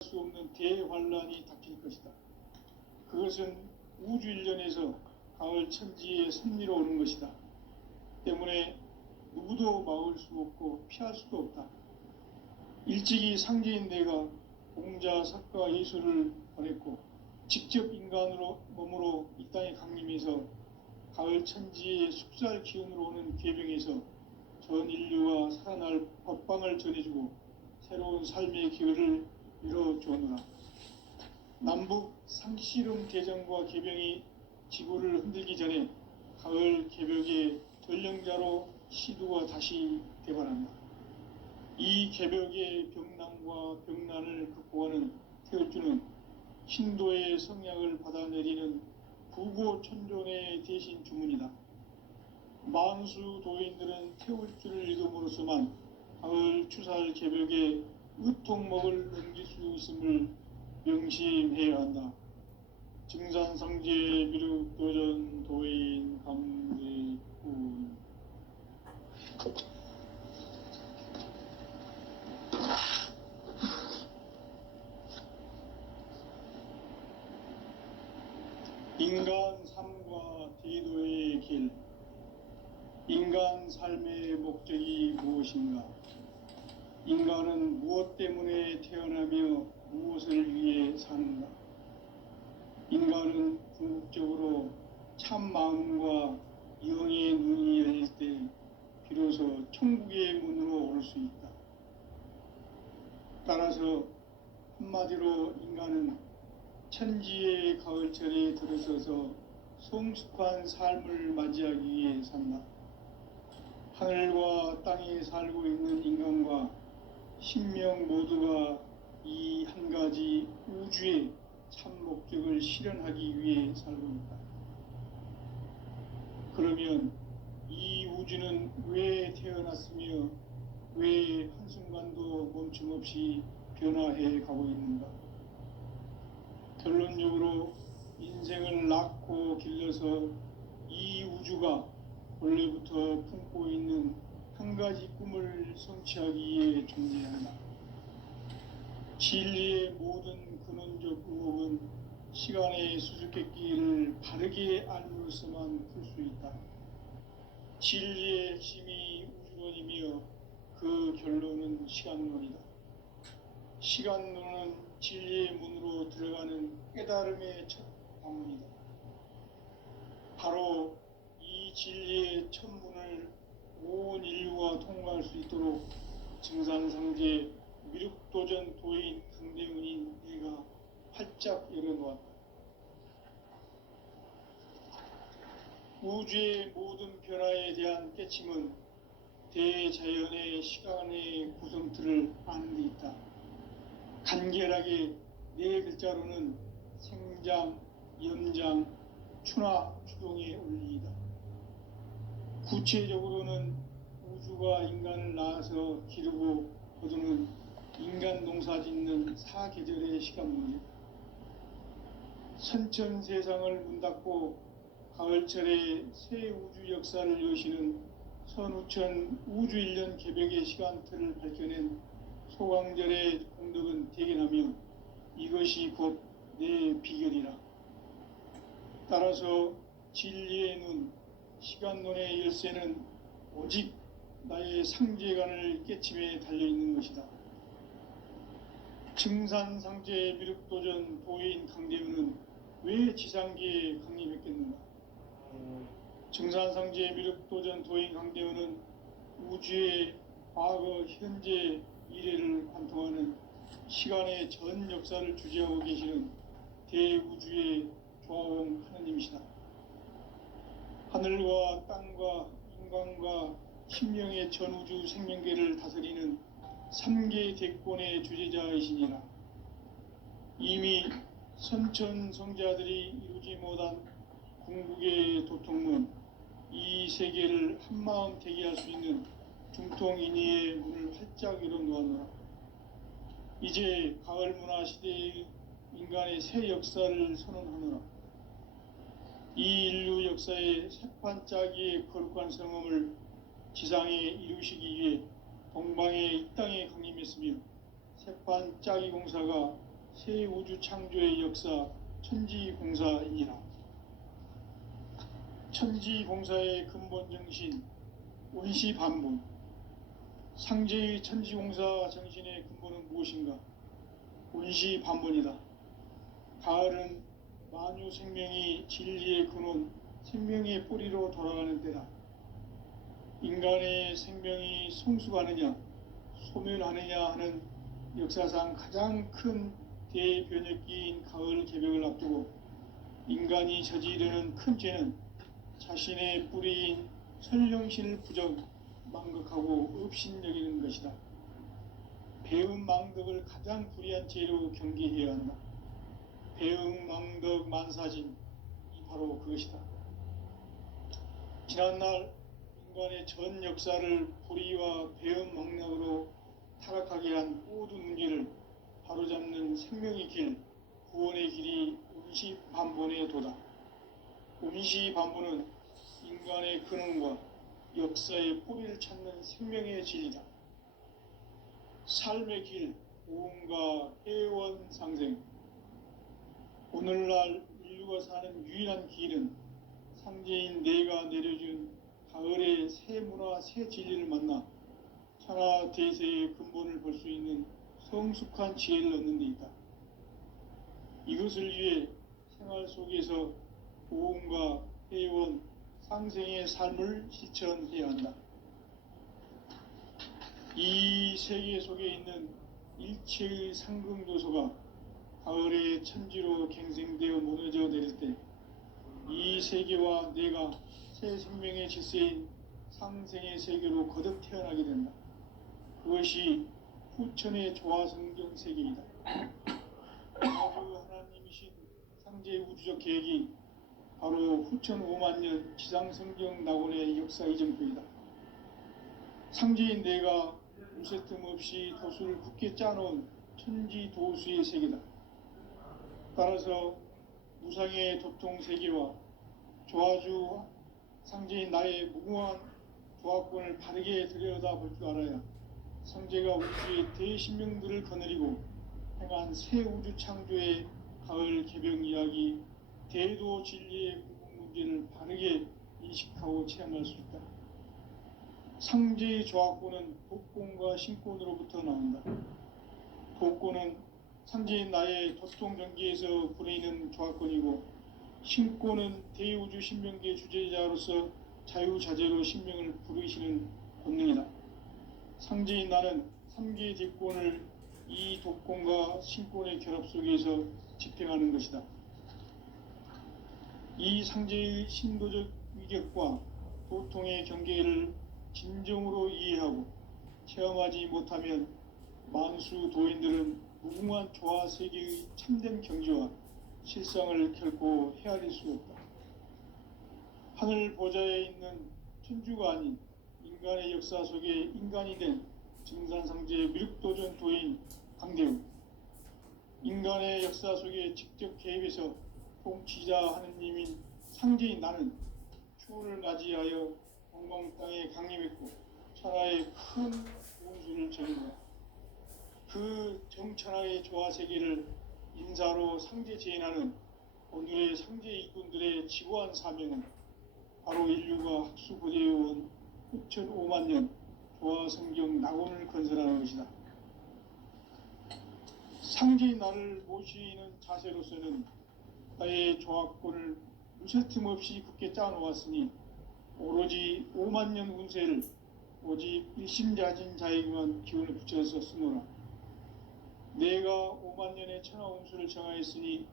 수 없는 대환란이 닥칠 것이다. 그것은 우주 일련에서 가을 천지의 섭리로 오는 것이다. 때문에 누구도 막을 수 없고 피할 수도 없다. 일찍이 상제인 내가 공자, 석가, 예수를 보냈고 직접 인간으로 몸으로 이 땅에 강림해서 가을 천지의 숙살 기운으로 오는 계병에서 전 인류와 살아날 법방을 전해주고 새로운 삶의 기회를 이뤄주오노라. 남북 상씨름 대전과 계병이 지구를 흔들기 전에 가을 개벽의 전령자로 시두가 다시 대발한다. 이 개벽의 병난과 병난을 극복하는 태울주는 신도의 성약을 받아내리는 부고천존의 대신 주문이다. 만수 도인들은 태울주를 읽음으로써만 가을 추살 개벽의 의통목을 넘길 수 있음을 명심해야 한다. 증산상제 미륵도전 도인 강대군. 인간 삶과 대도의 길. 인간 삶의 목적이 무엇인가? 인간은 무엇 때문에 태어나며 무엇을 위해 사는가? 인간은 궁극적으로 참 마음과 영의 눈이 열릴 때 비로소 천국의 문으로 올 수 있다. 따라서 한마디로 인간은 천지의 가을철에 들어서서 성숙한 삶을 맞이하기 위해 산다. 하늘과 땅에 살고 있는 인간과 신명 모두가 이 한 가지 우주의 참 목적을 실현하기 위해 살고 있다. 그러면 이 우주는 왜 태어났으며 왜 한순간도 멈춤없이 변화해 가고 있는가? 결론적으로 인생을 낳고 길러서 이 우주가 원래부터 품고 있는 한 가지 꿈을 성취하기 위해 존재한다. 진리의 모든 근원적 의혹은 시간의 수수께끼를 바르게 알므로서만 풀 수 있다. 진리의 핵심이 우주론이며 그 결론은 시간론이다. 시간론은 진리의 문으로 들어가는 깨달음의 첫 방문이다. 바로 이 진리의 첫 문을 온 인류가 통과할 수 있도록 증산상제 미륵도전 도인 강대훈인 내가 활짝 열어놓았다. 우주의 모든 변화에 대한 깨침은 대자연의 시간의 구성틀을 아는 데 있다. 간결하게 네 글자로는 생장, 연장, 추나 추동의 원리이다. 구체적으로는 우주가 인간을 낳아서 기르고 거두는 인간 농사 짓는 사계절의 시간문이다. 선천 세상을 문 닫고 가을철에 새 우주 역사를 여시는 선우천 우주일년 개벽의 시간틀을 밝혀낸 소강절의 공덕은 대견하며 이것이 곧 내 비결이라. 따라서 진리의 눈, 시간론의 열쇠는 오직 나의 상제관을 깨침에 달려있는 것이다. 증산상제 미륵도전 도인 강대훈은 왜 지상계에 강림했겠는가? 증산상제 미륵도전 도인 강대훈은 우주의 과거, 현재, 미래를 관통하는 시간의 전 역사를 주재하고 계시는 대우주의 조화원 하느님이시다. 하늘과 땅과 인간과 신명의 전우주 생명계를 다스리는 3계 대권의 주재자이시니라. 이미 선천성자들이 이루지 못한 궁극의 도통문, 이 세계를 한마음 대기할 수 있는 중통인의의 문을 활짝 열어놓았노라. 이제 가을 문화 시대의 인간의 새 역사를 선언하노라. 이 인류 역사의 새판짜기의 거룩한 성험을 지상에 이루시기 위해 동방의 이 땅에 강림했으며 새판짜기 공사가 새 우주 창조의 역사 천지공사이니라. 천지공사의 근본 정신 원시반분. 상제의 천지공사 정신의 근본은 무엇인가? 원시반분이다. 가을은 만유 생명이 진리의 근원, 생명의 뿌리로 돌아가는 때다. 인간의 생명이 성숙하느냐, 소멸하느냐 하는 역사상 가장 큰 대변혁기인 가을 개벽을 앞두고 인간이 저지르는 큰 죄는 자신의 뿌리인 선령신을 부정, 망극하고 업신여기는 것이다. 배음 망덕을 가장 불의한 죄로 경계해야 한다. 배음 망덕 만사진이 바로 그것이다. 지난날 인간의 전 역사를 불의와 배음 망락으로 타락하게 한 모든 문제를 바로잡는 생명의 길, 구원의 길이 원시반본의 도다. 원시반본은 인간의 근원과 역사의 뿌리를 찾는 생명의 진리다. 삶의 길, 오음과 회원 상생. 오늘날 인류가 사는 유일한 길은 상제인 내가 내려준 가을의 새 문화, 새 진리를 만나 천하 대세의 근본을 볼 수 있는 성숙한 지혜를 얻는 데 있다. 이것을 위해 생활 속에서 오음과 회원, 상생의 삶을 실천해야 한다. 이 세계 속에 있는 일체의 상금도서가 가을의 천지로 갱생되어 무너져 내릴 때 이 세계와 내가 새 생명의 질서인 상생의 세계로 거듭 태어나게 된다. 그것이 후천의 조화성경 세계이다. 아주 하나님이신 상제의 우주적 계획이 바로 후천 5만 년 지상성경 낙원의 역사 이정표이다. 상제인 내가 무쇠 틈 없이 도수를 굳게 짜놓은 천지 도수의 세계다. 따라서 무상의 도통 세계와 조화주 상제인 나의 무궁한 조화권을 바르게 들여다볼 줄 알아야 상제가 우주의 대신명들을 거느리고 행한 새 우주 창조의 가을 개벽 이야기, 대도 진리의 궁극 문제를 바르게 인식하고 체험할 수 있다. 상제의 조화권은 독권과 신권으로부터 나온다. 독권은 상제인 나의 도통 경계에서 부리는 조화권이고, 신권은 대우주 신명계 주제자로서 자유자재로 신명을 부르시는 본능이다. 상제인 나는 3개의 뒷권을 이 독권과 신권의 결합 속에서 집행하는 것이다. 이 상제의 신도적 위격과 도통의 경계를 진정으로 이해하고 체험하지 못하면 만수 도인들은 무궁한 조화 세계의 참된 경지와 실상을 결코 헤아릴 수 없다. 하늘 보좌에 있는 천주가 아닌 인간의 역사 속에 인간이 된 증산상제의 미륵도전 도인 강대우, 인간의 역사 속에 직접 개입해서 통치자 하느님인 상제인 나는 추호를 맞이하여 동방 땅에 강림했고 천하의 큰 운수를 저긴 거야. 그 정천하의 조화 세계를 인사로 상제 제인하는 오늘의 상제 일꾼들의 지고한 사명은 바로 인류가 학수고대해온 후천 5만 년 조화 성경 낙원을 건설하는 것이다. 상제인 나를 모시는 자세로서는 나의 조화권을 무쇠틈 없이 굳게 짜놓았으니 오로지 5만 년 운세를 오직 일심자진 자에게만 기운을 붙여서 쓰노라. 내가 5만 년의 천하 운수를 정하였으니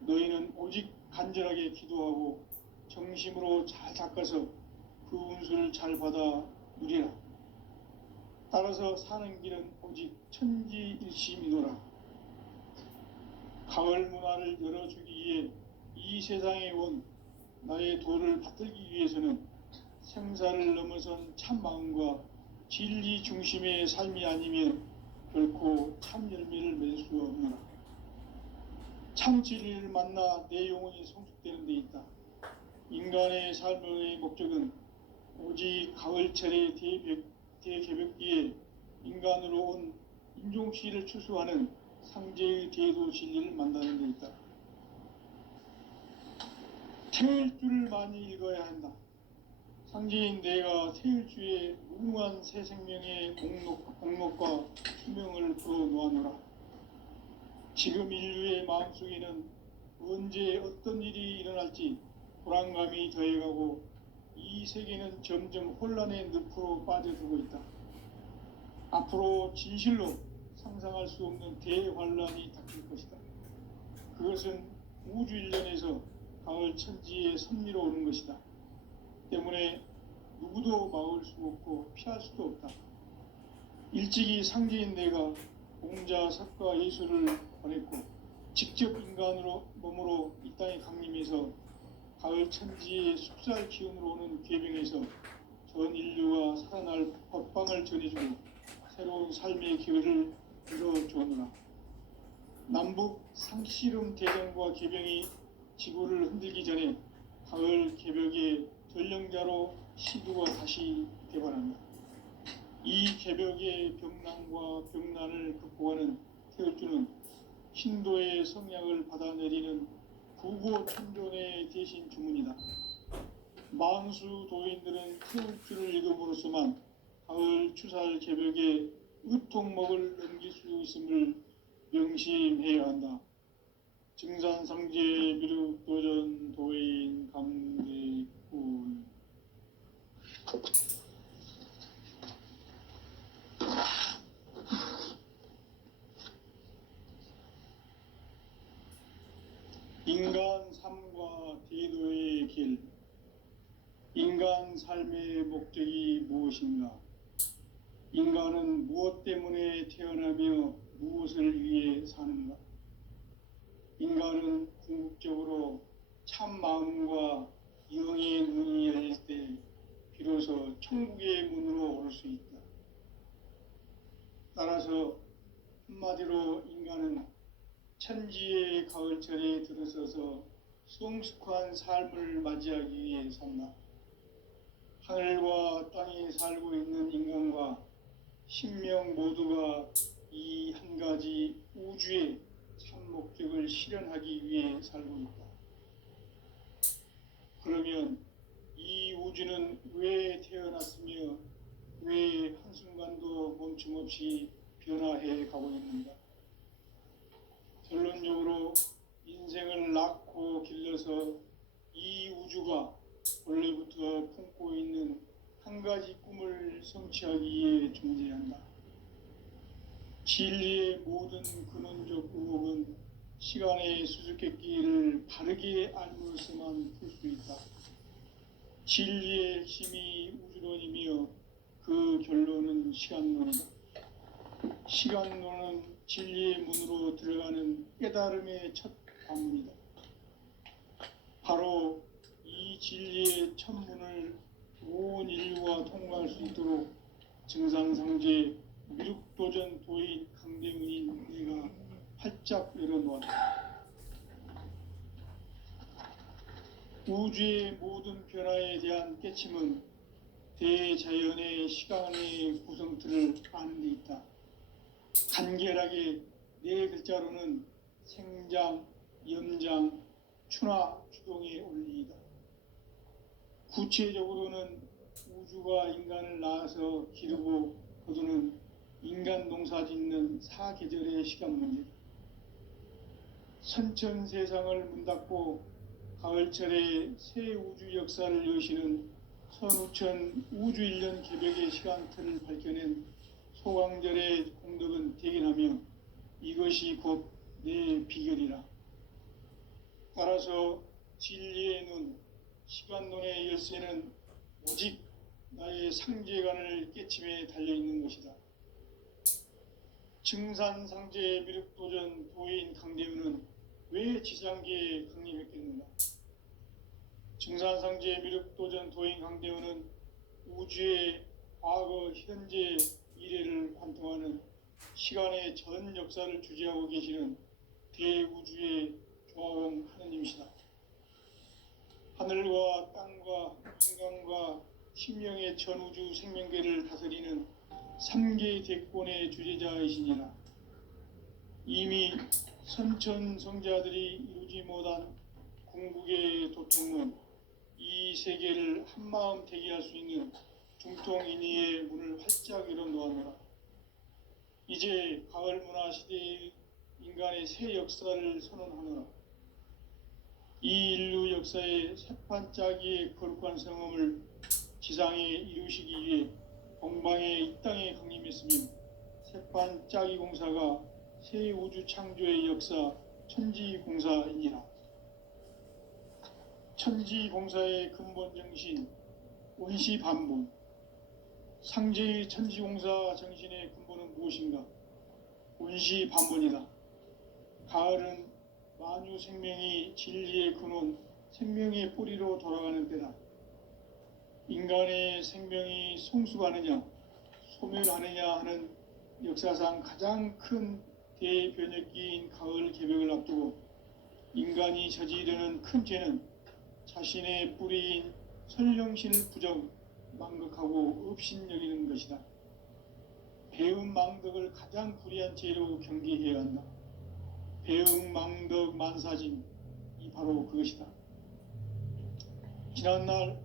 너희는 오직 간절하게 기도하고 정심으로 잘 닦아서 그 운수를 잘 받아 누리라. 따라서 사는 길은 오직 천지일심이노라. 가을 문화를 열어주기 위해 이 세상에 온 나의 도를 받들기 위해서는 생사를 넘어선 참마음과 진리 중심의 삶이 아니면 결코 참 열매를 맺을 수 없노라. 참 진리를 만나 내 영혼이 성숙되는 데 있다. 인간의 삶의 목적은 오직 가을철의 대개벽기에 인간으로 온 인종시를 추수하는 상제의 대도 진리를 만나는 데 있다. 태일주를 많이 읽어야 한다. 상제인 내가 태일주의 무궁한 새 생명의 목록과 수명을 풀어놓아노라. 지금 인류의 마음속에는 언제 어떤 일이 일어날지 불안감이 더해가고 이 세계는 점점 혼란의 늪으로 빠져들고 있다. 앞으로 진실로 상상할 수 없는 대환란이 닥칠 것이다. 그것은 우주 일련에서 가을 천지의 섭리로 오는 것이다. 때문에 누구도 막을 수 없고 피할 수도 없다. 일찍이 상제인 내가 공자, 석가, 예수를 보냈고 직접 인간으로 몸으로 이 땅에 강림해서 가을 천지의 숲살 기운으로 오는 궤병에서 전 인류가 살아날 법방을 전해주고 새로운 삶의 기회를 열어주었노라. 남북 상씨름 대전과 궤병이 지구를 흔들기 전에 가을 개벽의 전령자로 시두가 다시 개발한다. 이 개벽의 병난과 병난을 극복하는 태일주는 신도의 성약을 받아내리는 구고천존의 대신 주문이다. 만수 도인들은 태일주를 읽음으로써만 가을 추살 개벽의 의통목을 넘길 수 있음을 명심해야 한다. 증산상제 미륵도전 도인 강대군. 인간 삶과 대도의 길. 인간 삶의 목적이 무엇인가? 인간은 무엇 때문에 태어나며 무엇을 위해 사는가? 인간은 궁극적으로 참 마음과 영의 눈이 열릴 때 비로소 천국의 문으로 올 수 있다. 따라서 한마디로 인간은 천지의 가을철에 들어서서 성숙한 삶을 맞이하기 위해 산다. 하늘과 땅에 살고 있는 인간과 신명 모두가 이 한 가지 우주의 참 목적을 실현하기 위해 살고 있다. 그러면 이 우주는 왜 태어났으며 왜 한순간도 멈춤없이 변화해 가고 있는가? 결론적으로 인생을 낳고 길러서 이 우주가 원래부터 품고 있는 한 가지 꿈을 성취하기 위해 존재한다. 진리의 모든 근원적 의혹은 시간의 수수께끼를 바르게 알므로서만 풀 수 있다. 진리의 핵심이 우주론이며 그 결론은 시간론이다. 시간론은 진리의 문으로 들어가는 깨달음의 첫 관문이다. 바로 이 진리의 첫 문을 온 인류가 통과할 수 있도록 증상상제 미륵도전 도인 강대문인 내가 활짝 열어놓았다. 우주의 모든 변화에 대한 깨침은 대자연의 시간의 구성틀을 아는 데 있다. 간결하게 네 글자로는 생장, 염장, 추나, 추동의 원리이다. 구체적으로는 우주가 인간을 낳아서 기르고 거두는 인간 농사 짓는 사계절의 시간 문제다. 선천 세상을 문 닫고 가을철에 새 우주 역사를 여시는 선우천 우주일년 개벽의 시간틀을 밝혀낸 소강절의 공덕은 대견하며 이것이 곧 내 비결이라. 따라서 진리의 눈, 시간론의 열쇠는 오직 나의 상제관을 깨침에 달려있는 것이다. 증산상제 미륵도전 도인 강대우는 왜 지상계에 강림했겠는가? 증산상제 미륵도전 도인 강대우는 우주의 과거, 현재, 미래를 관통하는 시간의 전 역사를 주재하고 계시는 대우주의 조화원 하느님이시다. 하늘과 땅과 인간과 신명의 전우주 생명계를 다스리는 3개 대권의 주재자이시니라. 이미 선천 성자들이 이루지 못한 궁극의 도통은 이 세계를 한마음 대기할 수 있는 중통인의의 문을 활짝 열어놓았노라. 이제 가을 문화 시대의 인간의 새 역사를 선언하노라. 이 인류 역사의 새판짜기의 거룩한 성음을 지상에 이루시기 위해 동방에 이 땅에 강림했으며 새판짜기 공사가 새 우주 창조의 역사 천지공사이니라. 천지공사의 근본 정신 원시반본. 상제의 천지공사 정신의 근본은 무엇인가? 원시반본이다. 가을은 만유 생명이 진리의 근원, 생명의 뿌리로 돌아가는 때다. 인간의 생명이 성숙하느냐, 소멸하느냐 하는 역사상 가장 큰 대변혁기인 가을 개벽을 앞두고 인간이 저지르는 큰 죄는 자신의 뿌리인 설령신을 부정, 망극하고 업신여기는 것이다. 배음 망덕을 가장 불의한 죄로 경계해야 한다. 배음 망덕 만사진, 이 바로 그것이다. 지난날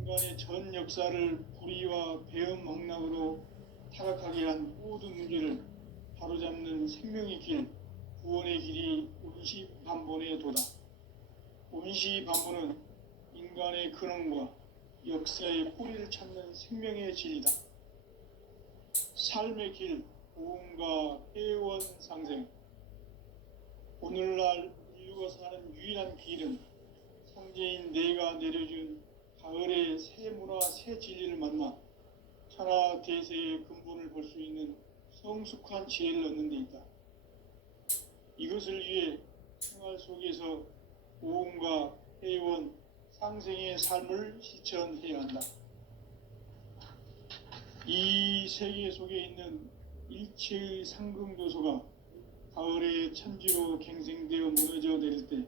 인간의 전 역사를 불의와 배음 망락으로 타락하게 한 모든 문제를 바로잡는 생명의 길, 구원의 길이 원시반본의 도다. 원시반본은 인간의 근원과 역사의 뿌리를 찾는 생명의 진리다. 삶의 길, 보험과 회원 상생. 오늘날 인류가 사는 유일한 길은 상제인 내가 내려준 가을의 새 문화, 새 진리를 만나 천하 대세의 근본을 볼 수 있는 성숙한 지혜를 얻는 데 있다. 이것을 위해 생활 속에서 보험과 회원, 상생의 삶을 실천해야 한다. 이 세계 속에 있는 일체의 상금요소가 가을의 천지로 갱생되어 무너져 내릴 때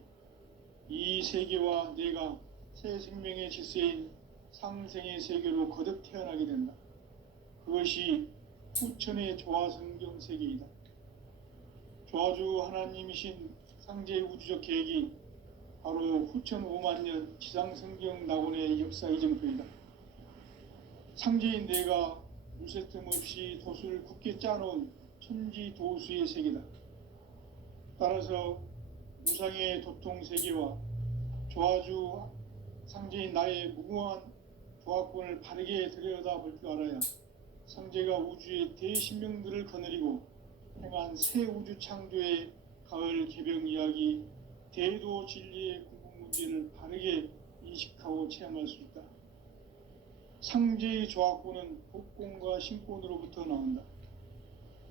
이 세계와 내가 새 생명의 질서인 상생의 세계로 거듭 태어나게 된다. 그것이 후천의 조화성경 세계이다. 조화주 하나님이신 상제 우주적 계획이 바로 후천 5만 년 지상성경 낙원의 역사 이정표이다. 상제인 내가 무쇠 틈 없이 도수를 굳게 짜놓은 천지도수의 세계다. 따라서 무상의 도통 세계와 조화주 상제인 나의 무궁한 조화권을 바르게 들여다볼 줄 알아야 상제가 우주의 대신명들을 거느리고 행한 새 우주 창조의 가을 개벽 이야기, 대도 진리의 궁극 문제를 바르게 인식하고 체험할 수 있다. 상제의 조화권은 복권과 신권으로부터 나온다.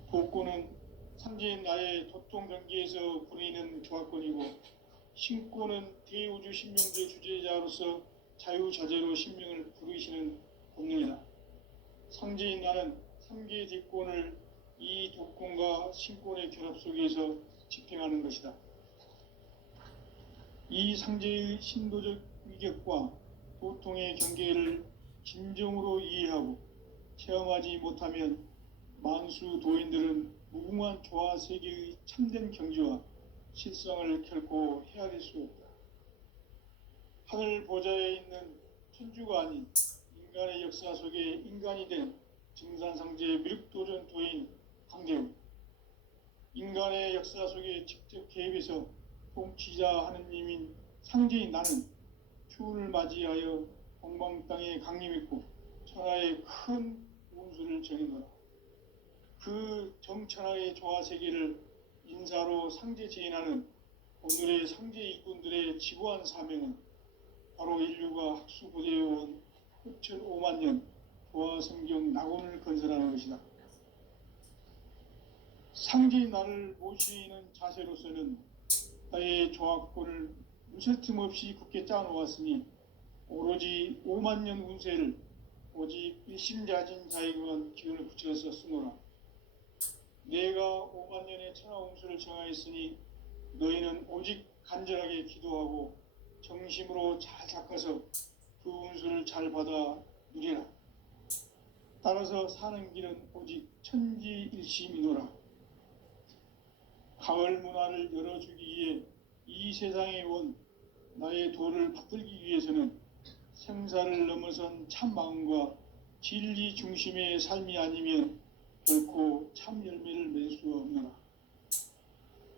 복권은 상제인 나의 도통 경계에서 부르이는 조화권이고, 신권은 대우주 신명의 주제자로서 자유자재로 신명을 부르시는 본능이다. 상제인 나는 3개의 뒷권을 이 도권과 신권의 결합 속에서 집행하는 것이다. 이 상제의 신도적 위격과 도통의 경계를 진정으로 이해하고 체험하지 못하면 만수 도인들은 무궁한 조화 세계의 참된 경지와 실상을 결코 헤아릴 수 없다. 하늘 보좌에 있는 천주가 아닌 인간의 역사 속에 인간이 된 증산상제의 미륵도전 도인 강대우, 인간의 역사 속에 직접 개입해서 통치자 하느님인 상제인 나는 추운을 맞이하여 동방 땅에 강림했고 천하의 큰 운수를 정해놓아 그 정천하의 조화 세계를 인사로 상제 지인하는 오늘의 상제 일꾼들의 지구한 사명은 바로 인류가 학수고대해온 후천 5만 년 조화 성경 낙원을 건설하는 것이다. 상제인 나를 모시는 자세로서는 나의 조화권을 무쇠틈 없이 굳게 짜놓았으니 오로지 5만 년 운세를 오직 일심자진 자에게만 기운을 붙여서 쓰노라. 내가 5만 년의 천하 운수를 정하였으니 너희는 오직 간절하게 기도하고 정심으로 잘 닦아서 그 운수를 잘 받아 누리라. 따라서 사는 길은 오직 천지일심이노라. 가을 문화를 열어주기 위해 이 세상에 온 나의 도를 받들기 위해서는 생사를 넘어선 참 마음과 진리 중심의 삶이 아니면 결코 참 열매를 맺을 수 없노라.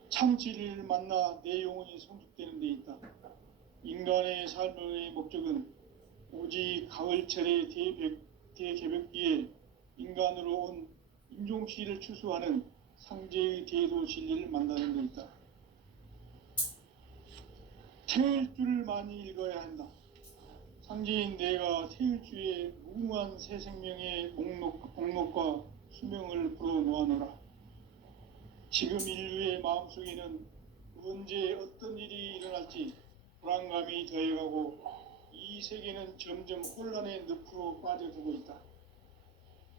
참 진리를 만나 내 영혼이 성숙되는 데 있다. 인간의 삶의 목적은 오직 가을철의 대개벽기에 인간으로 온 인종시를 추수하는 상제의 대도 진리를 만나는 데 있다. 태일주를 많이 읽어야 한다. 상제인 내가 태일주의 무궁한 새 생명의 목록과 수명을 풀어놓아노라. 지금 인류의 마음속에는 언제 어떤 일이 일어날지 불안감이 더해가고 이 세계는 점점 혼란의 늪으로 빠져들고 있다.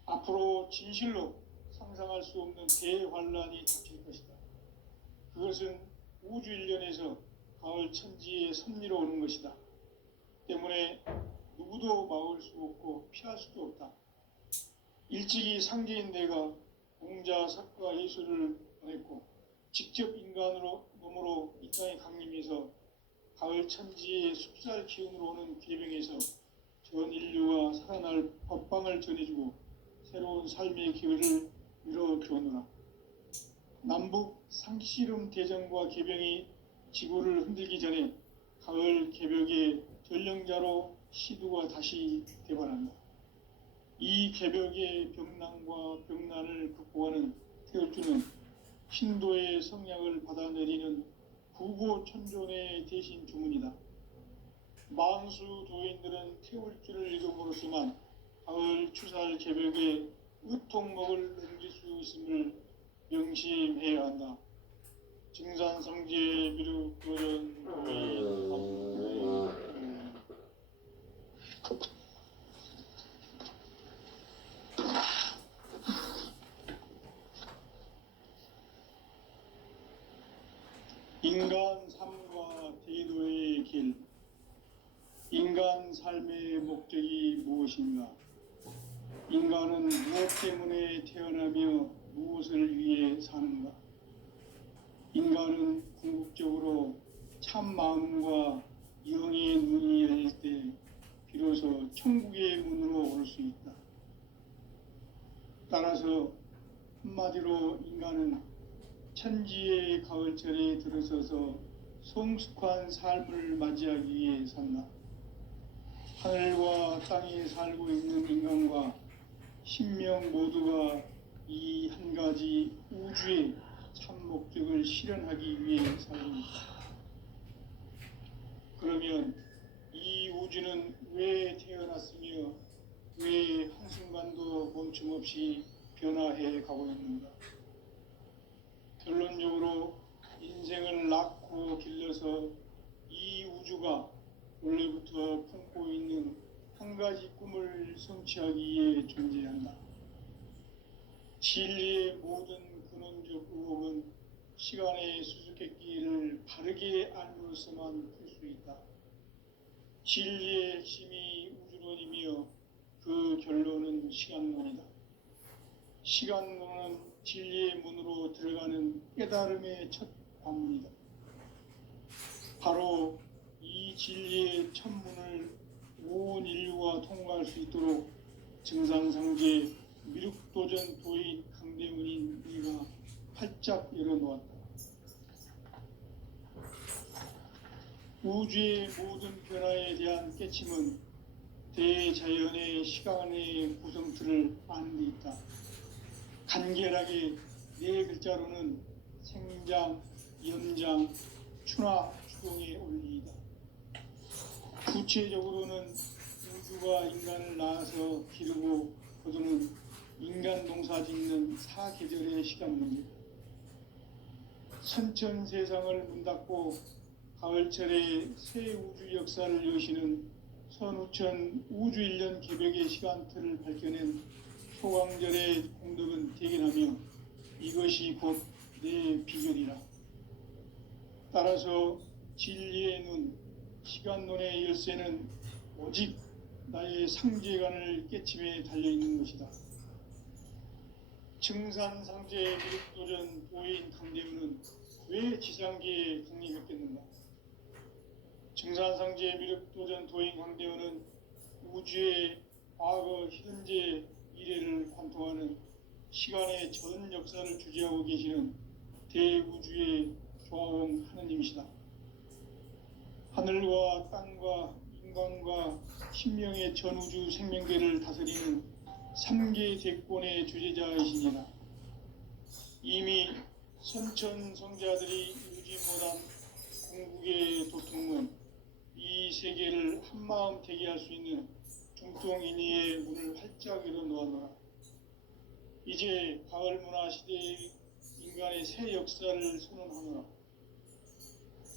앞으로 진실로 상상할 수 없는 대환란이 닥칠 것이다. 그것은 우주 일련에서 가을 천지의 섭리로 오는 것이다. 때문에 누구도 막을 수 없고 피할 수도 없다. 일찍이 상제인 내가 공자, 석가, 예수를 보냈고 직접 인간으로 몸으로 이 땅에 강림해서 가을 천지의 숲살 기운으로 오는 계병에서 전 인류가 살아날 법방을 전해주고 새로운 삶의 기회를 밀어주었노라. 남북 상씨름 대전과 계병이 지구를 흔들기 전에 가을 개벽의 전령자로 시두가 다시 대발한다. 이 개벽의 병난과 병난을 극복하는 태울주는 신도의 성약을 받아내리는 부고천존의 대신 주문이다. 만수 도인들은 태울주를 읽음으로써만 가을 추살 개벽의 의통목을 넘길 수 있음을 명심해야 한다. 증산성제 미륵 도전 인간 삶과 대도의 길. 인간 삶의 목적이 무엇인가? 인간은 무엇 때문에 태어나며 무엇을 위해 사는가? 인간은 궁극적으로 참 마음과 영의 눈이 열릴 때 비로소 천국의 문으로 올 수 있다. 따라서 한마디로 인간은 천지의 가을철에 들어서서 성숙한 삶을 맞이하기 위해 산다. 하늘과 땅에 살고 있는 인간과 신명 모두가 이 한 가지 우주의 참 목적을 실현하기 위해 살고 있다. 그러면 이 우주는 왜 태어났으며 왜 한순간도 멈춤없이 변화해 가고 있는가? 결론적으로 인생을 낳고 길러서 이 우주가 원래부터 품고 있는 한 가지 꿈을 성취하기 위해 존재한다. 진리의 모든 근원적 의혹은 시간의 수수께끼를 바르게 알므로서만 풀 수 있다. 진리의 핵심이 우주론이며 그 결론은 시간론이다. 시간론은 진리의 문으로 들어가는 깨달음의 첫 관문이다. 바로 이 진리의 첫 문을 온 인류가 통과할 수 있도록 증산상제 미륵도전 도인 강대문인 네가 활짝 열어놓았다. 우주의 모든 변화에 대한 깨침은 대자연의 시간의 구성틀을 아는 데 있다. 간결하게 네 글자로는 생장, 연장, 추나 추동의 원리이다. 구체적으로는 우주가 인간을 낳아서 기르고 거두는 인간 농사 짓는 사계절의 시간 문제다. 선천 세상을 문 닫고 가을철에 새 우주 역사를 여시는 선우천 우주일년 개벽의 시간틀을 밝혀낸 소강절의 공덕은 대견하며 이것이 곧 내 비결이라. 따라서 진리의 눈, 시간론의 열쇠는 오직 나의 상제관을 깨침에 달려있는 것이다. 증산상제 미륵도전 도인 강대우는 왜 지상계에 강림했겠는가? 증산상제 미륵도전 도인 강대우는 우주의 과거, 현재, 미래를 관통하는 시간의 전 역사를 주재하고 계시는 대우주의 조화원 하느님이시다. 하늘과 땅과 인간과 신명의 전우주 생명계를 다스리는 3계 대권의 주재자이시니라. 이미 선천성자들이 이루지 못한 궁극의 도통은 이 세계를 한마음 되게 할 수 있는 중통인의의 문을 활짝 열어놓았노라. 이제 가을 문화 시대의 인간의 새 역사를 선언하노라.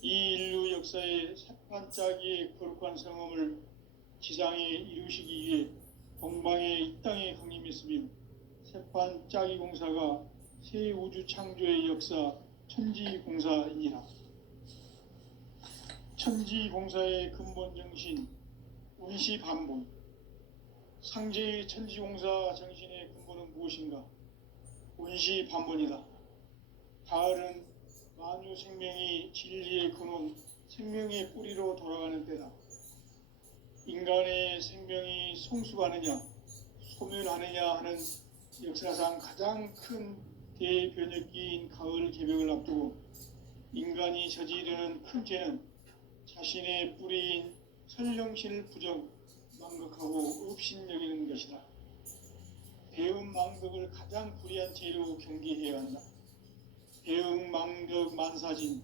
이 인류 역사의 새반짝이의 거룩한 성험을 지상에 이루시기 위해 동방의 이 땅에 강림했으며 새반짝이 공사가 새 우주 창조의 역사 천지공사이니라. 천지공사의 근본 정신 운시반본. 상제의 천지공사 정신의 근본은 무엇인가? 운시반본이다. 가을은 만유 생명이 진리의 근원, 생명의 뿌리로 돌아가는 때다. 인간의 생명이 성숙하느냐, 소멸하느냐 하는 역사상 가장 큰 대변혁기인 가을 개벽을 앞두고 인간이 저지르는 큰 죄는 자신의 뿌리인 설령신을 부정, 망극하고 업신여기는 것이다. 배음 망덕을 가장 불의한 죄로 경계해야 한다. 배음 망덕 만사진이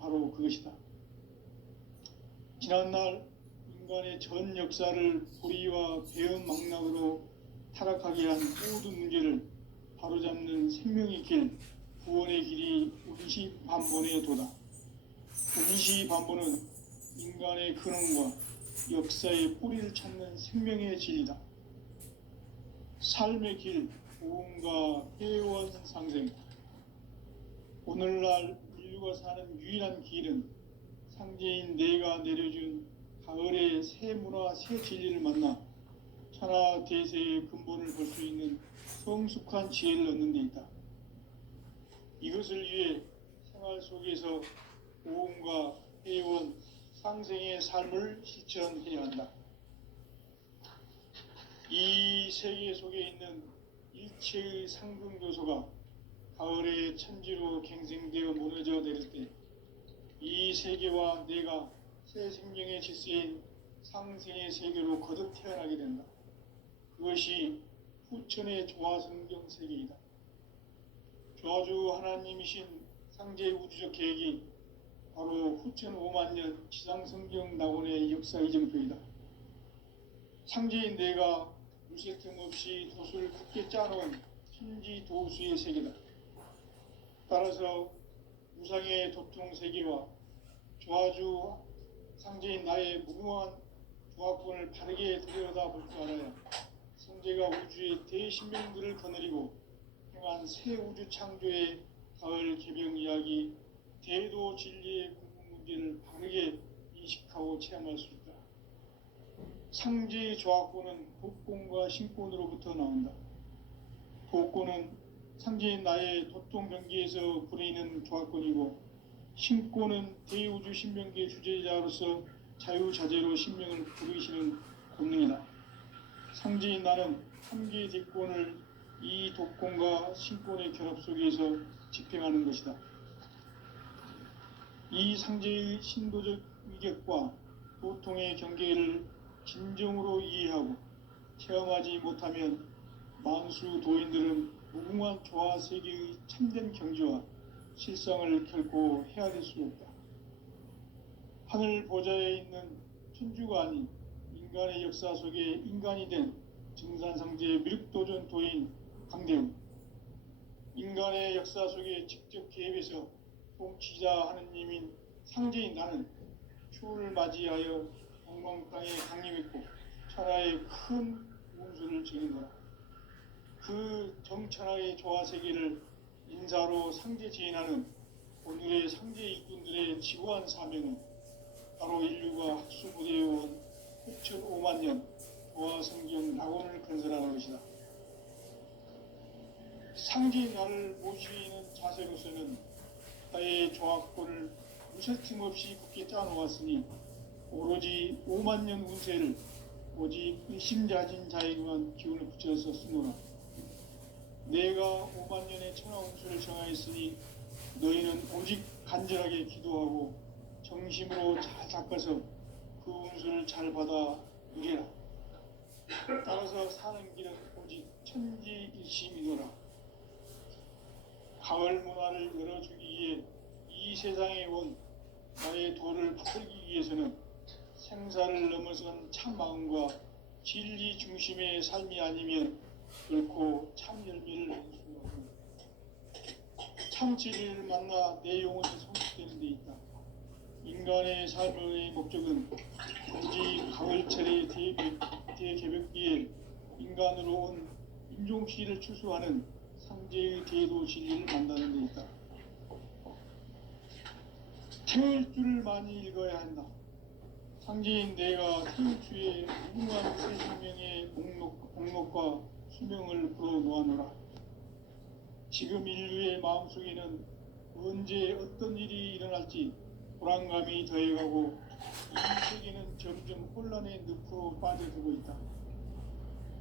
바로 그것이다. 지난날 인간의 전 역사를 불의와 배음 망락으로 타락하게 한 모든 문제를 바로잡는 생명의 길, 구원의 길이 운시반본의 도다. 운시반본은 인간의 근원과 역사의 뿌리를 찾는 생명의 진리다. 삶의 길, 고음과 회원 상생. 오늘날 인류가 사는 유일한 길은 상제인 내가 내려준 가을의 새 문화, 새 진리를 만나 천하 대세의 근본을 볼 수 있는 성숙한 지혜를 얻는 데 있다. 이것을 위해 생활 속에서 고음과 회원, 상생의 삶을 실천해야 한다. 이 세계 속에 있는 일체의 상등 요소가 가을의 천지로 갱생되어 무너져 내릴 때 이 세계와 내가 새 생명의 질서인 상생의 세계로 거듭 태어나게 된다. 그것이 후천의 조화성경 세계이다. 조화주 하나님이신 상제 우주적 계획이 바로 후천 5만년 지상성경 낙원의 역사 이정표이다. 상제인 내가 물새 틈 없이 도수를 굳게 짜놓은 천지 도수의 세계다. 따라서 무상의 도통 세계와 조화주 상제인 나의 무궁한 조화권을 바르게 들여다볼 줄 알아야 성제가 우주의 대신명들을 거느리고 행한 새 우주 창조의 가을 개병 이야기, 대도 진리의 궁극 문제를 바르게 인식하고 체험할 수 있다. 상제의 조화권은 복권과 신권으로부터 나온다. 복권은 상제인 나의 도통 경계에서 부리는 조화권이고, 신권은 대우주 신명계 주제자로서 자유자재로 신명을 부르시는 권능이다. 상제인 나는 3개 대권을 이 독권과 신권의 결합 속에서 집행하는 것이다. 이 상제의 신도적 위격과 도통의 경계를 진정으로 이해하고 체험하지 못하면 만수 도인들은 무궁한 조화 세계의 참된 경지와 실상을 결코 헤아릴 수 없다. 하늘 보좌에 있는 천주가 아닌 인간의 역사 속에 인간이 된 증산상제 미륵도전 도인 강대우. 인간의 역사 속에 직접 개입해서 통치자 하느님인 상제인 나는 추후를 맞이하여 영광 땅에 강림했고 천하의 큰 운수를 적인노라. 그 정천하의 조화 세계를 인사로 상제 지인하는 오늘의 상제 일꾼들의 지고한 사명은 바로 인류가 학수부대해온 6,500년 조화 성경 낙원을 건설하는 것이다. 상지 나를 모시는 자세로서는 나의 종합권을 무설팀 없이 굳게 짜놓았으니 오로지 5만 년 운세를 오직 일심자진 자에게만 기운을 붙여서 쓰노라. 내가 5만 년의 천하 운수를 정하였으니 너희는 오직 간절하게 기도하고 정심으로 잘 닦아서 그 운수를 잘 받아 누리라. 따라서 사는 길은 오직 천지일심이노라. 가을 문화를 열어주기 위해 이 세상에 온 나의 도를 받들기 위해서는 생사를 넘어선 참 마음과 진리 중심의 삶이 아니면 결코 참 열매를 낼 수 없는 참 진리를 만나 내 영혼이 성숙되는 데 있다. 인간의 삶의 목적은 오직 가을철의 대개벽기에 인간으로 온 인종시를 추수하는 상제의 대도 진리를 만나는 데 있다. 태일주를 많이 읽어야 한다. 상제인 내가 태일주의 무궁한 새 생명의 목록과 수명을 풀어놓아노라. 지금 인류의 마음속에는 언제 어떤 일이 일어날지 불안감이 더해가고 이 세계는 점점 혼란의 늪으로 빠져들고 있다.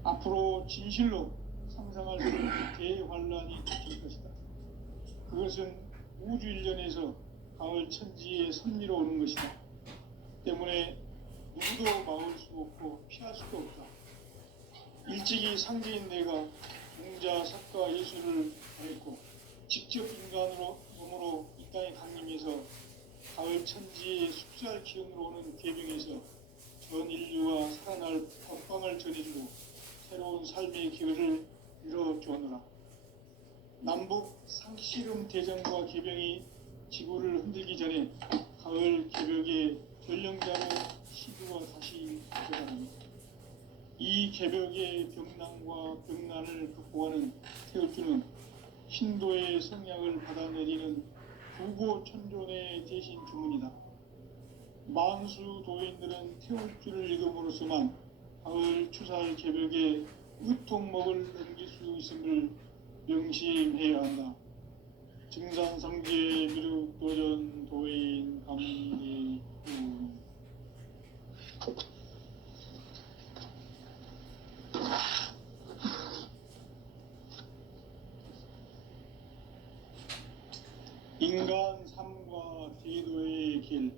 앞으로 진실로 상상할 수 없는 대환란이 닥칠 것이다. 그것은 우주 일련에서 가을 천지의 섭리로 오는 것이다. 때문에 누구도 막을 수 없고 피할 수도 없다. 일찍이 상제인 내가 공자, 석가, 예술을 했고 직접 인간으로 몸으로 이 땅에 강림해서 가을 천지의 숲살 기운으로 오는 계명에서 전 인류와 살아날 건강을 전해주고 새로운 삶의 기회를 이뤄주었노라. 남북 상씨름 대전과 개병이 지구를 흔들기 전에 가을 개벽의 전령자로 시두가 다시 들어갑니다. 이 개벽의 병난과 병난을 극복하는 태울주는 신도의 성약을 받아내리는 부고천존의 대신 주문이다. 만수 도인들은 태울주를 읽음으로써만 가을 추살 개벽의 의통목을 넘길 수 있음을 명심해야 한다. 증산상제 미륵도전 도인 감리군. 인간 삶과 제도의 길.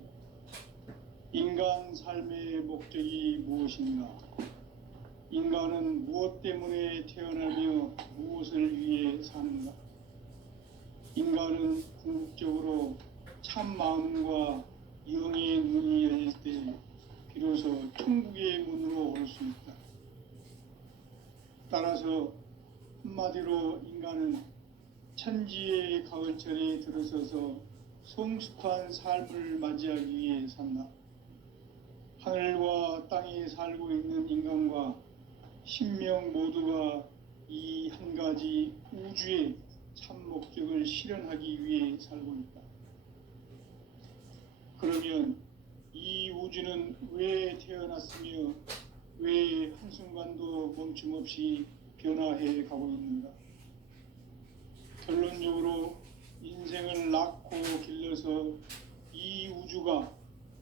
인간 삶의 목적이 무엇인가? 인간은 무엇 때문에 태어나며 무엇을 위해 사는가? 인간은 궁극적으로 참 마음과 영의 눈이 열릴 때 비로소 천국의 문으로 올 수 있다. 따라서 한마디로 인간은 천지의 가을철에 들어서서 성숙한 삶을 맞이하기 위해 산다. 하늘과 땅에 살고 있는 인간과 신명 모두가 이 한 가지 우주의 참 목적을 실현하기 위해 살고 있다. 그러면 이 우주는 왜 태어났으며 왜 한순간도 멈춤없이 변화해 가고 있는가? 결론적으로 인생을 낳고 길러서 이 우주가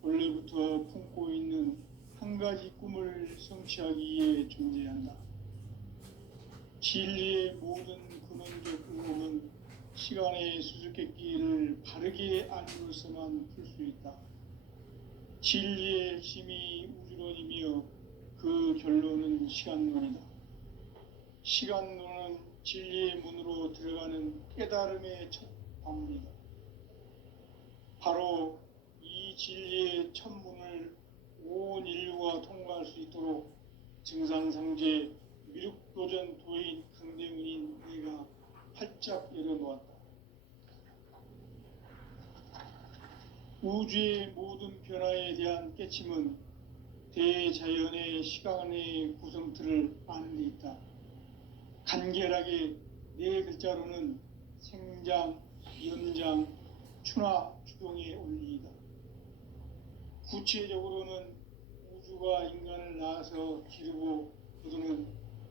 원래부터 품고 있는 한 가지 꿈을 성취하기 위해 존재한다. 진리의 모든 근원적 의혹은 시간의 수수께끼를 바르게 알므로서만 풀 수 있다. 진리의 핵심이 우주론이며 그 결론은 시간론이다. 시간론은 진리의 문으로 들어가는 깨달음의 첫 방문이다. 바로 이 진리의 첫 문을 온 인류가 통과할 수 있도록 증산상제 미륵도전 도인 강대문인 내가 활짝 열어놓았다. 우주의 모든 변화에 대한 깨침은 대자연의 시간의 구성틀을 아는 데 있다. 간결하게 네 글자로는 생장, 연장, 추나 추동의 원리이다. 구체적으로는 우주가 인간을 낳아서 기르고 거두는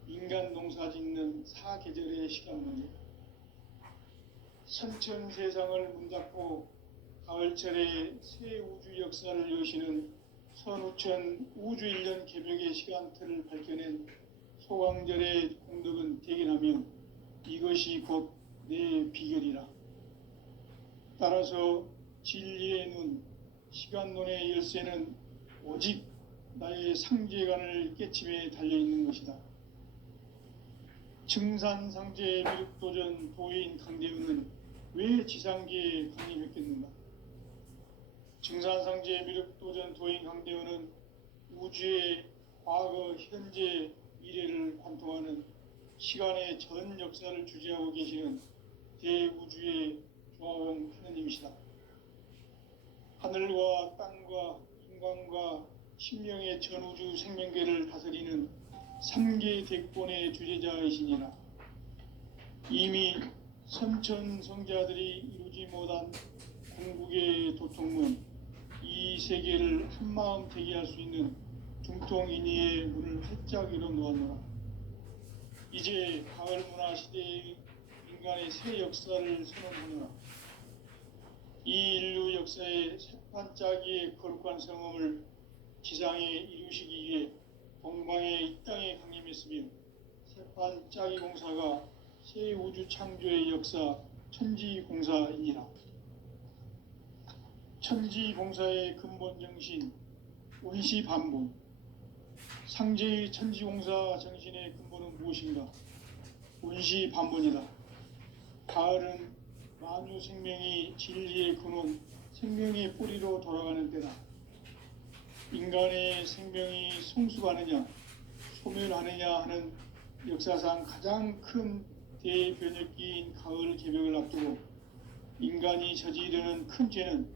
인간 농사 짓는 사계절의 시간론이다. 선천 세상을 문닫고 가을철에 새 우주 역사를 여시는 선우천 우주일년 개벽의 시간틀을 밝혀낸 소강절의 공덕은 대견하며 이것이 곧 내 비결이라. 따라서 진리의 눈, 시간론의 열쇠는 오직 나의 상제관을 깨침에 달려있는 것이다. 증산상제 미륵도전 도인 강대우는 왜 지상계에 강림했겠는가? 증산상제 미륵도전 도인 강대우는 우주의 과거, 현재, 미래를 관통하는 시간의 전 역사를 주재하고 계시는 대우주의 조화원 하느님이시다. 하늘과 땅과 인간과 신명의 전우주 생명계를 다스리는 3개 대권의 주제자이시니라. 이미 선천성자들이 이루지 못한 궁극의 도통문, 이 세계를 한마음 되게 할 수 있는 중통인의의 문을 활짝 열어놓았노라. 이제 가을 문화 시대의 인간의 새 역사를 선언하노라. 이 인류 역사의 새판짜기의 거룩한 성험을 지상에 이루시기 위해 동방의 이 땅에 강림했으며 새판짜기 공사가 새 우주 창조의 역사 천지공사이니라. 천지공사의 근본 정신 운시반본. 상제의 천지공사 정신의 근본은 무엇인가? 운시반본이다. 가을은 만유 생명이 진리의 근원, 생명의 뿌리로 돌아가는 때다. 인간의 생명이 성숙하느냐, 소멸하느냐 하는 역사상 가장 큰 대변혁기인 가을 개벽을 앞두고 인간이 저지르는 큰 죄는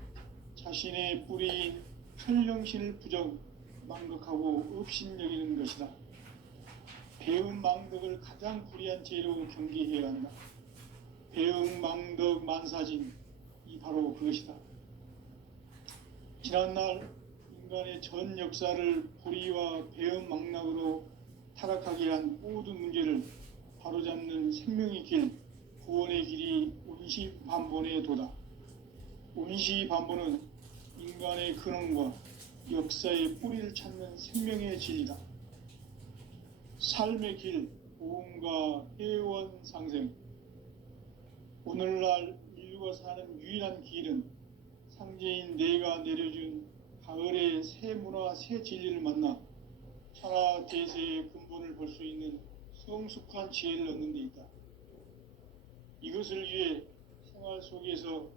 자신의 뿌리인 현령신을 망각하고 업신여기는 것이다. 배음 망덕을 가장 불의한 죄로 경계해야 한다. 배음 망덕 만사진, 이 바로 그것이다. 지난날 인간의 전 역사를 불의와 배음 망락으로 타락하게 한 모든 문제를 바로잡는 생명의 길, 구원의 길이 운시반본의 도다. 운시반본은 인간의 근원과 역사의 뿌리를 찾는 생명의 진리다. 삶의 길, 보험과 회원 상생. 오늘날 인류가 사는 유일한 길은 상제인 내가 내려준 가을의 새 문화, 새 진리를 만나 천하 대세의 근본을 볼 수 있는 성숙한 지혜를 얻는 데 있다. 이것을 위해 생활 속에서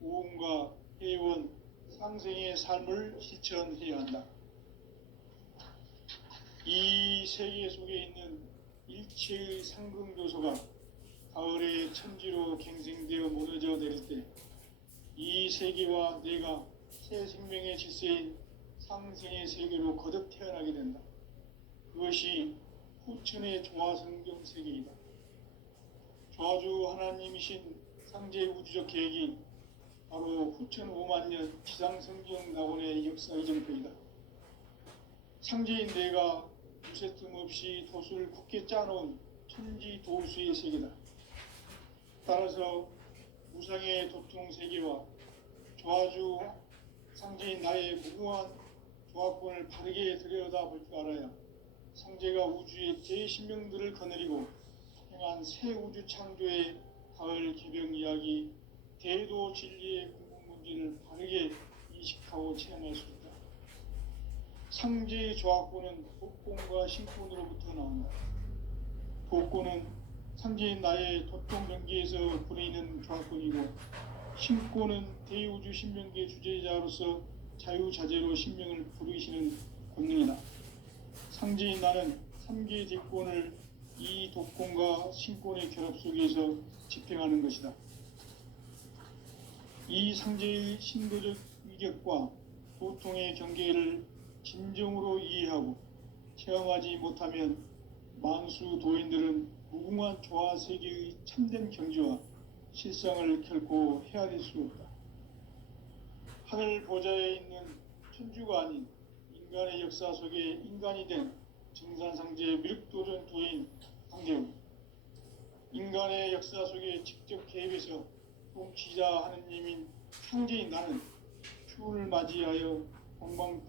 보험과 회원, 상생의 삶을 실천해야 한다. 이 세계 속에 있는 일체의 상승교소가 가을의 천지로 갱생되어 무너져 내릴 때 이 세계와 내가 새 생명의 질서인 상생의 세계로 거듭 태어나게 된다. 그것이 후천의 조화성경 세계이다. 조화주 하나님이신 상제 우주적 계획이 바로 후천 5만년 지상성경 낙원의 역사 이정표이다. 상제인 내가 무쇠 틈 없이 도수를 굳게 짜놓은 천지 도수의 세계다. 따라서 무상의 도통 세계와 조화주 상제인 나의 무궁한 조화권을 바르게 들여다볼 줄 알아야 상제가 우주의 대신명들을 거느리고 행한 새 우주 창조의 가을 개벽 이야기, 대도 진리의 궁극 문제를 바르게 인식하고 체험할 수 있다. 상제의 조화권은 복권과 신권으로부터 나온다. 복권은 상제인 나의 도통 경계에서 부리는 조화권이고, 신권은 대우주 신명계 주제자로서 자유자재로 신명을 부르시는 권능이다. 상제인 나는 3개 뒷권을 이 독권과 신권의 결합 속에서 집행하는 것이다. 이 상제의 신도적 위격과 도통의 경계를 진정으로 이해하고 체험하지 못하면 만수 도인들은 무궁한 조화 세계의 참된 경지와 실상을 결코 헤아릴 수 없다. 하늘 보좌에 있는 천주가 아닌 인간의 역사 속에 인간이 된 증산상제 미륵도전 도인 강대우, 인간의 역사 속에 직접 개입해서 통치자 하느님인 창제인 나는 추운을 맞이하여 동방